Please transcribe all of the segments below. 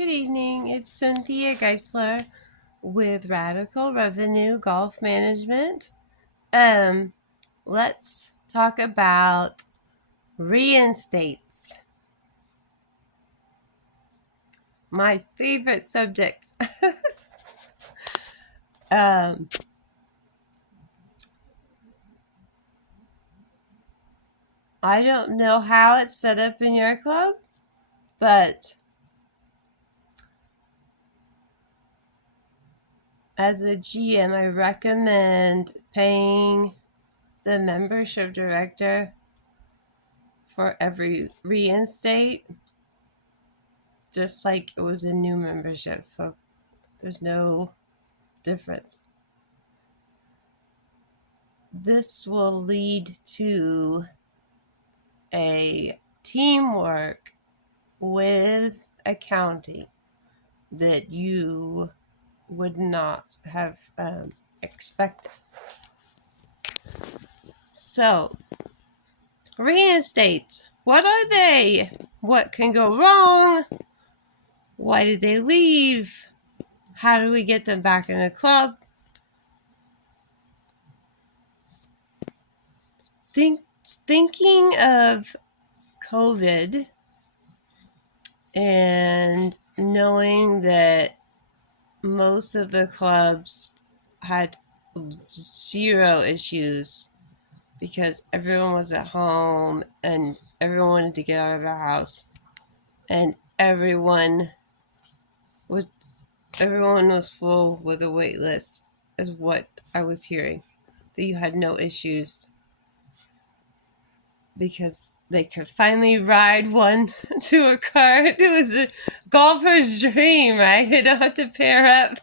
Good evening. It's Cynthia Geisler with Radical Revenue Golf Management. Let's talk about reinstates. My favorite subject. um, I don't know how it's set up in your club, but as a GM, I recommend paying the membership director for every reinstate, just like it was a new membership. So there's no difference. This will lead to a teamwork with accounting that you would not have expected. So, reinstates. What are they? What can go wrong? Why did they leave? How do we get them back in the club? Thinking of COVID and knowing that most of the clubs had zero issues because everyone was at home and everyone wanted to get out of the house, and everyone was full with a wait list, is what I was hearing, that you had no issues because they could finally ride one to a cart. It was a golfer's dream, right? They don't have to pair up.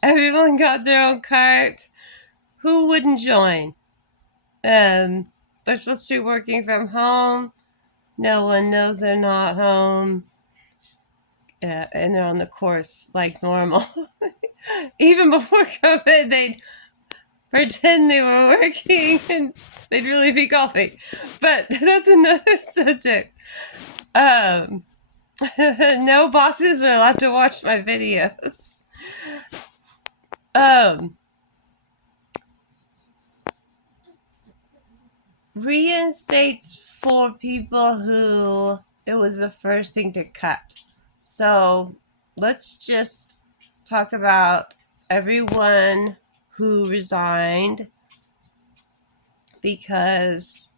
Everyone got their own cart. Who wouldn't join? They're supposed to be working from home. No one knows they're not home. And they're on the course like normal. Even before COVID, they'd pretend they were working and they'd really be golfing. But that's another subject. No bosses are allowed to watch my videos. Reinstates for people who it was the first thing to cut. So let's just talk about everyone who resigned because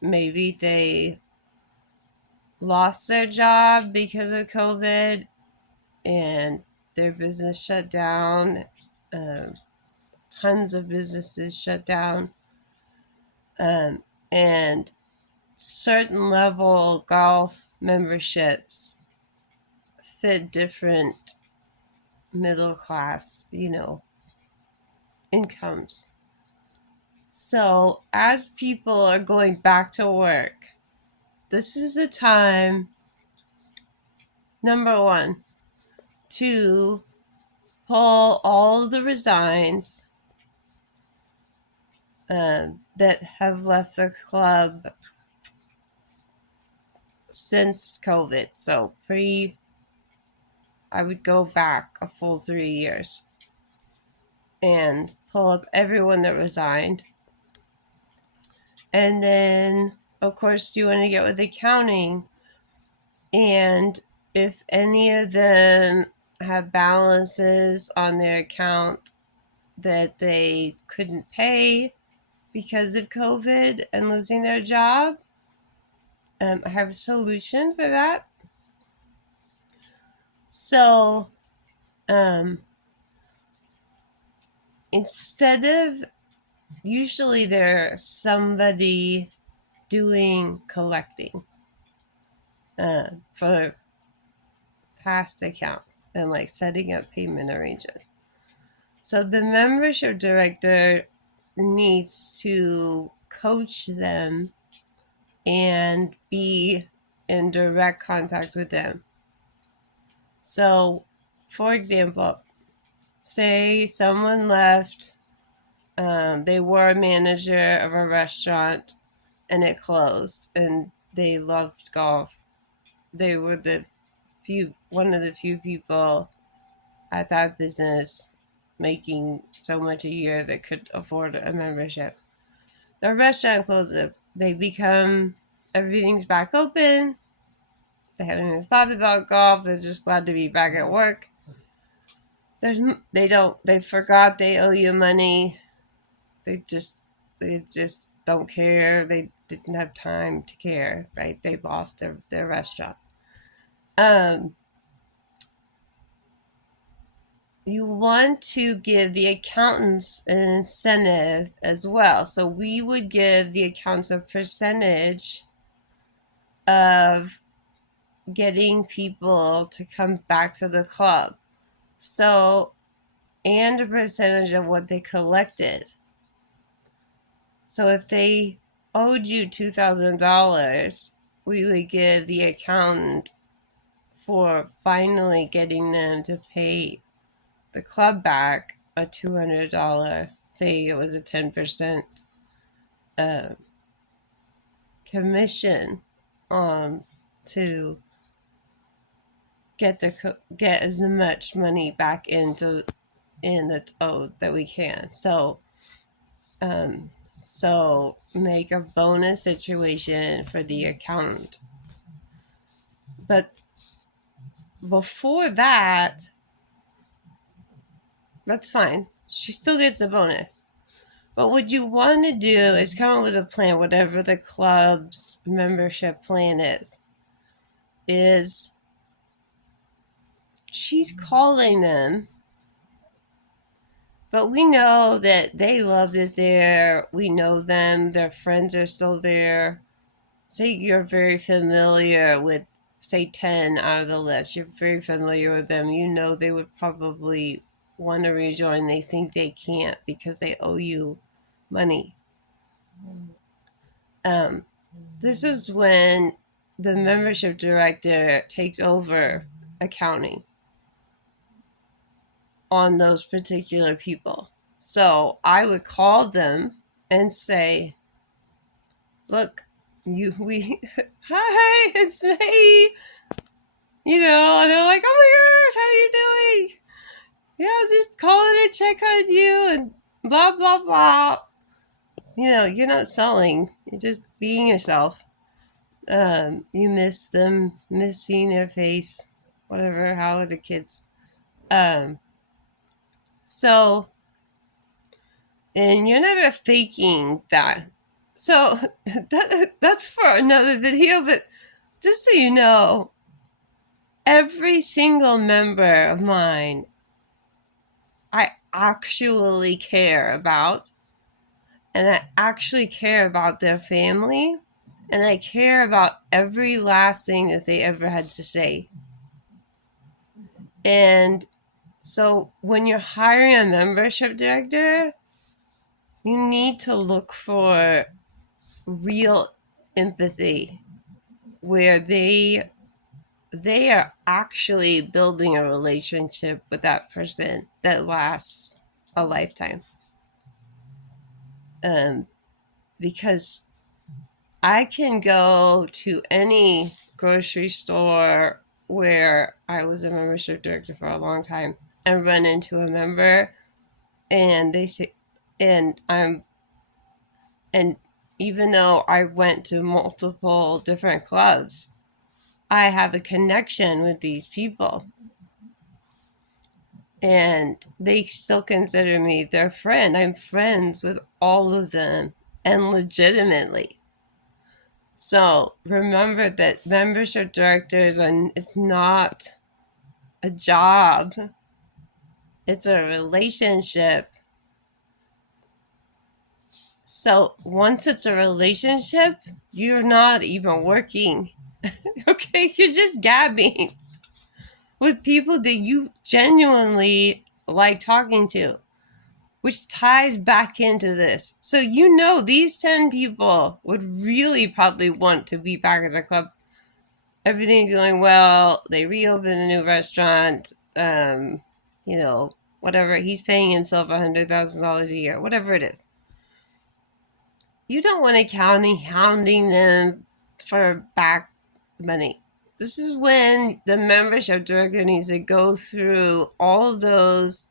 maybe they lost their job because of COVID and their business shut down. Tons of businesses shut down. And certain level golf memberships fit different middle class, incomes. So as people are going back to work, this is the time, number one, to pull all the resigns that have left the club since COVID. So I would go back a full 3 years and pull up everyone that resigned. And then, of course, you want to get with accounting. And if any of them have balances on their account that they couldn't pay because of COVID and losing their job, I have a solution for that. So, instead of, usually there's somebody doing collecting for past accounts and like setting up payment arrangements. So the membership director needs to coach them and be in direct contact with them. So, for example, say someone left, they were a manager of a restaurant and it closed, and they loved golf. They were the one of the few people at that business making so much a year that could afford a membership. The restaurant closes. Everything's back open. They haven't even thought about golf. They're just glad to be back at work. They forgot they owe you money. They just don't care. They didn't have time to care, right? They lost their restaurant. You want to give the accountants an incentive as well. So we would give the accountants a percentage of getting people to come back to the club. So, and a percentage of what they collected. So if they owed you $2,000, we would give the accountant for finally getting them to pay the club back a $200, say it was a 10% commission to get as much money back in that's owed that we can. So make a bonus situation for the accountant. But before that, that's fine. She still gets a bonus. But what you want to do is come up with a plan, whatever the club's membership plan is she's calling them, but we know that they loved it there. We know them. Their friends are still there. Say you're very familiar with, say, 10 out of the list. You're very familiar with them. You know they would probably want to rejoin. They think they can't because they owe you money. This is when the membership director takes over accounting on those particular people. So I would call them and say, look, hi, it's me. And they're like, oh my gosh, how are you doing? Yeah, I was just calling to check on you and blah, blah, blah. You're not selling. You're just being yourself. You miss them, miss seeing their face, whatever, how are the kids? So, and you're never faking that. So, that's for another video, but just so you know, every single member of mine, I actually care about, and I actually care about their family, and I care about every last thing that they ever had to say. And so when you're hiring a membership director, you need to look for real empathy where they are actually building a relationship with that person that lasts a lifetime. Because I can go to any grocery store where I was a membership director for a long time and run into a member, and they say, and even though I went to multiple different clubs, I have a connection with these people. And they still consider me their friend. I'm friends with all of them, and legitimately. So remember that membership directors it's not a job. It's a relationship. So once it's a relationship, you're not even working. Okay? You're just gabbing with people that you genuinely like talking to, which ties back into this. So these 10 people would really probably want to be back at the club. Everything's going well. They reopen a new restaurant. Whatever. He's paying himself $100,000 a year, whatever it is. You don't want accounting hounding them for back money. this is when the membership director needs to go through all those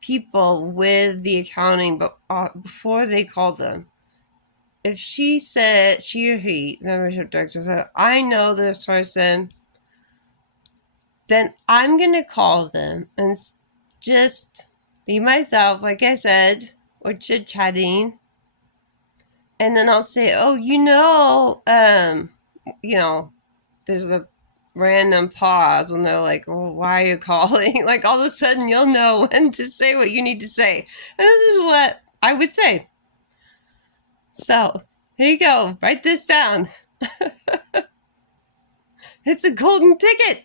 people with the accounting, but before they call them. If she said, she or he, membership director said, I know this person, then I'm going to call them and just be myself, like I said, or chit-chatting. And then I'll say, oh, there's a random pause when they're like, well, why are you calling? Like all of a sudden you'll know when to say what you need to say. And this is what I would say. So here you go. Write this down. It's a golden ticket.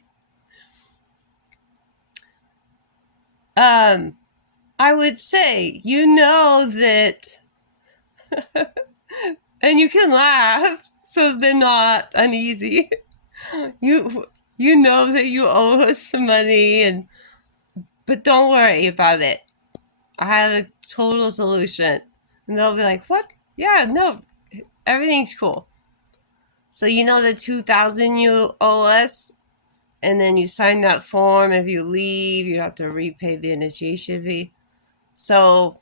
I would say, that, and you can laugh so they're not uneasy. You know that you owe us some money, but don't worry about it. I have a total solution. And they'll be like, what? Yeah, no, everything's cool. So you know the $2,000 you owe us? And then you sign that form. If you leave, you have to repay the initiation fee. So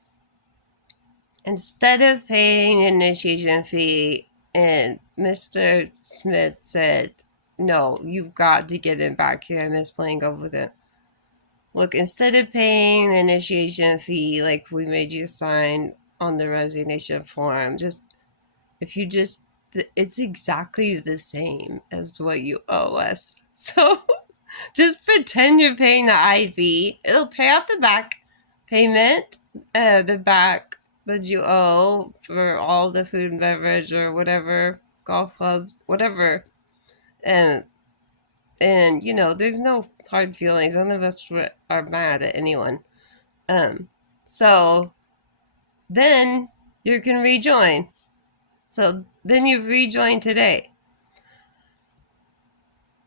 instead of paying the initiation fee, and Mr. Smith said, no, you've got to get him back here. I miss playing golf with him. Look, instead of paying the initiation fee like we made you sign on the resignation form, it's exactly the same as what you owe us. So just pretend you're paying the IV. It'll pay off the back payment, the back that you owe for all the food and beverage or whatever, golf club, whatever. And there's no hard feelings. None of us are mad at anyone. So then you can rejoin. So then you've rejoined today.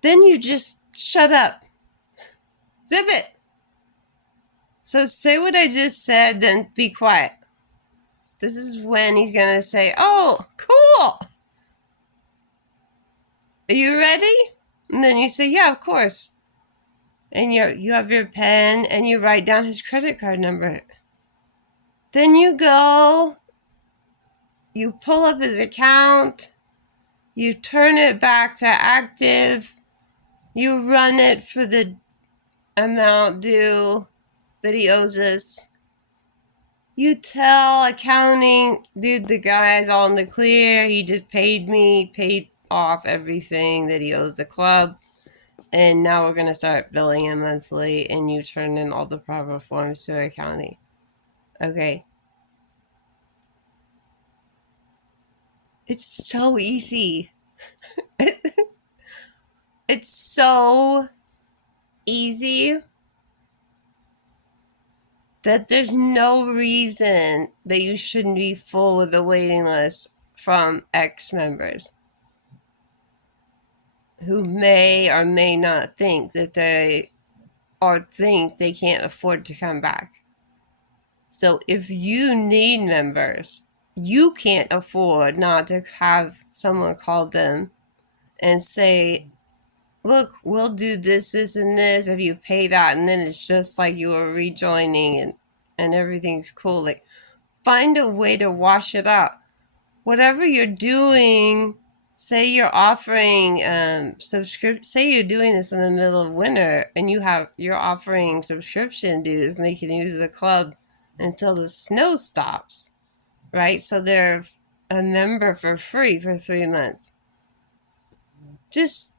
Then you just shut up. Zip it. So say what I just said, then be quiet. This is when he's going to say, oh, cool. Are you ready? And then you say, yeah, of course. And you have your pen and you write down his credit card number. Then you go, you pull up his account, you turn it back to active, you run it for the amount due that he owes us. You tell accounting, dude, the guy's all in the clear. He just paid off everything that he owes the club. And now we're going to start billing him monthly, and you turn in all the proper forms to accounting. Okay. It's so easy. It's so easy that there's no reason that you shouldn't be full with a waiting list from ex-members who may or may not think that they can't afford to come back. So if you need members, you can't afford not to have someone call them and say, look, we'll do this, this, and this if you pay that. And then it's just like you were rejoining and everything's cool. Like, find a way to wash it out. Whatever you're doing, say you're offering say you're doing this in the middle of winter and you're offering subscription dues and they can use the club until the snow stops, right? So they're a member for free for 3 months. Just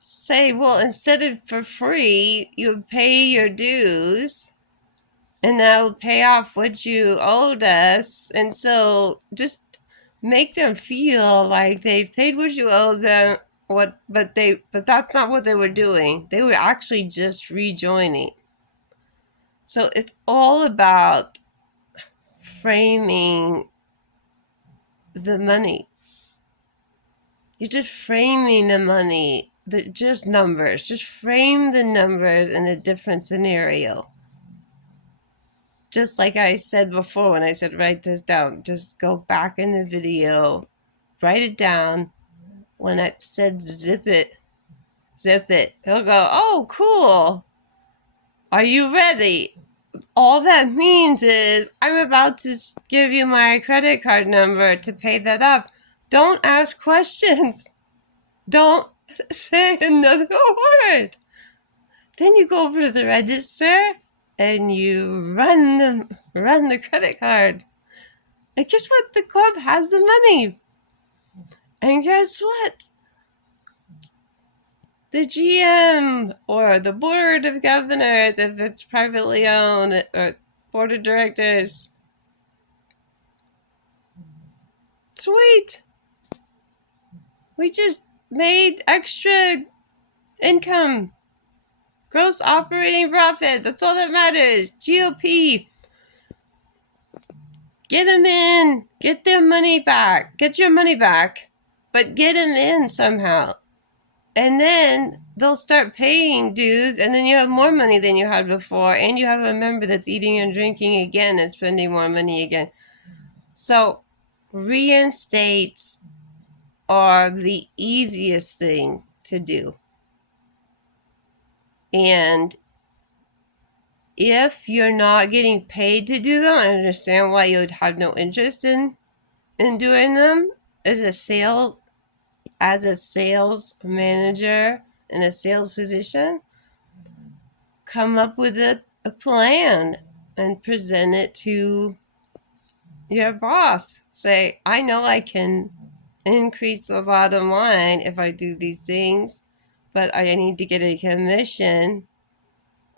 say, well, instead of for free, you pay your dues and that will pay off what you owed us. And so just make them feel like they've paid what you owe them, but that's not what they were doing. They were actually just rejoining. So it's all about framing the money. You're just framing the money, just numbers. Just frame the numbers in a different scenario. Just like I said before when I said write this down, just go back in the video, write it down. When I said zip it, zip it. He'll go, oh, cool. Are you ready? All that means is I'm about to give you my credit card number to pay that off. Don't ask questions. Don't say another word. Then you go over to the register and you run the credit card. And guess what? The club has the money. And guess what? The GM or the board of governors, if it's privately owned, or board of directors. Sweet. We just made extra income. Gross operating profit. That's all that matters. GOP. Get them in. Get their money back. Get your money back. But get them in somehow. And then they'll start paying dues, and then you have more money than you had before, and you have a member that's eating and drinking again and spending more money again. So reinstates are the easiest thing to do. And if you're not getting paid to do them, I understand why you would have no interest in doing them. As a sales manager in a sales position, come up with a plan and present it to your boss. Say, I know I can increase the bottom line if I do these things, but I need to get a commission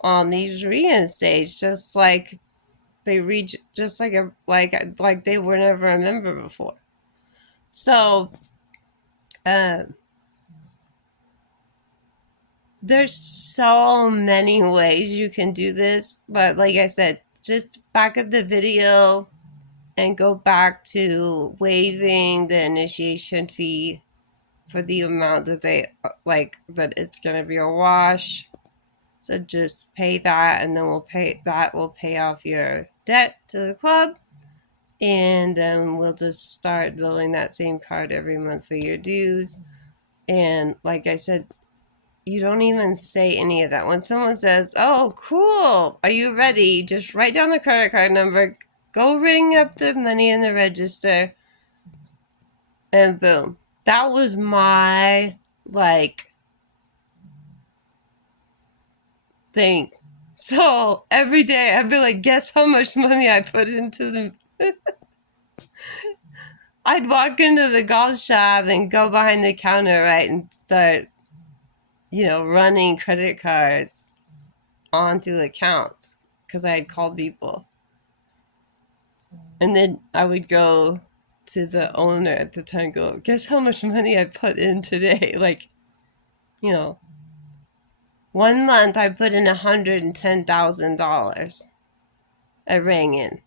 on these reinstates, just like they reach, just like they were never a member before. So there's so many ways you can do this, but like I said, just back up the video and go back to waiving the initiation fee for the amount that they that it's going to be a wash. So just pay that, and then we'll pay off your debt to the club, and then we'll just start billing that same card every month for your dues. And like I said, you don't even say any of that. When someone says, oh, cool, are you ready? Just write down the credit card number, go ring up the money in the register, and boom. That was my, thing. So every day I'd be like, guess how much money I put into the... I'd walk into the golf shop and go behind the counter, right, and start, running credit cards onto accounts because I had called people. And then I would go to the owner at the time, go, guess how much money I put in today? One month I put in $110,000. I rang in.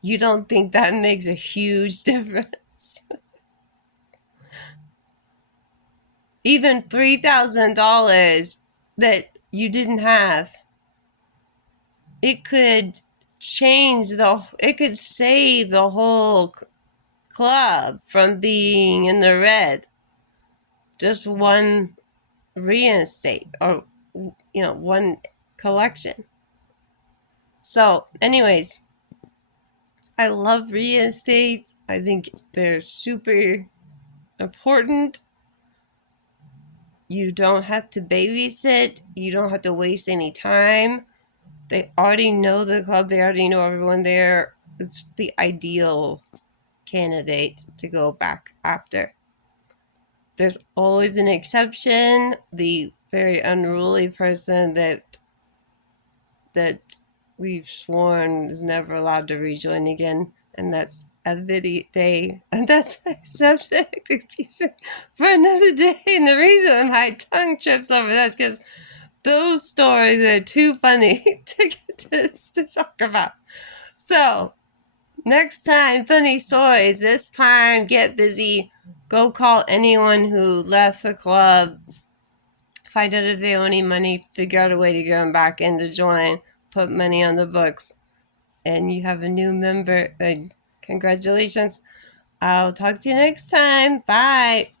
You don't think that makes a huge difference? Even $3,000 that you didn't have, it could save the whole club from being in the red. Just one reinstate, or one collection. So anyways, I love reinstates. I think they're super important. You don't have to babysit. You don't have to waste any time. They already know the club. They already know everyone there. It's the ideal candidate to go back after. There's always an exception. The very unruly person that we've sworn is never allowed to rejoin again, and that's every day. And that's a subject, for another day. And the reason my tongue trips over that is because those stories are too funny to talk about. So next time, funny stories. This time, get busy. Go call anyone who left the club. Find out if they owe any money. Figure out a way to get them back in to join. Put money on the books. And you have a new member. Congratulations. I'll talk to you next time. Bye.